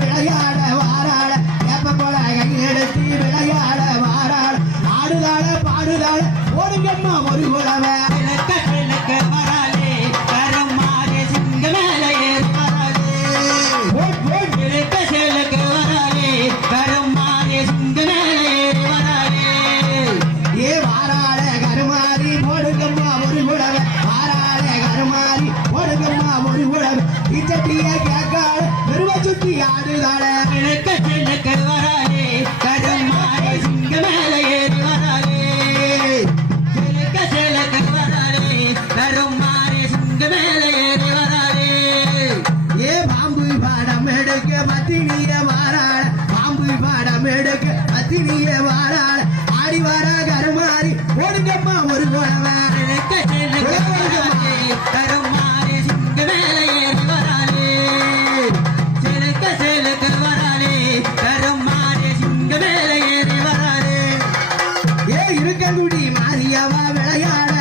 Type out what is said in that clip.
விளையாட வாராட கேப்ப போல கையெடுத்து விளையாட வாராட. ஆடுதாட பாடுதாட ஓடுங்கம்மா ஒரு உழவை I got it. சுத்தி ஆடுதாள கிழக்க கிழக்க வராளே கதம் மாற சிங்க மேல ஏறி வராளே கிழக்க கிழக்க வராளே கரும் மாற சிங்க மேல ஏறி வராளே ஏ பாம்பு பாடம் எடுக்க மத்தினிய மாறாள பாம்பு ஆடி வர கருமாறி. ஓடுங்கம்மா. பழங்குடி மாறியவா விளையாட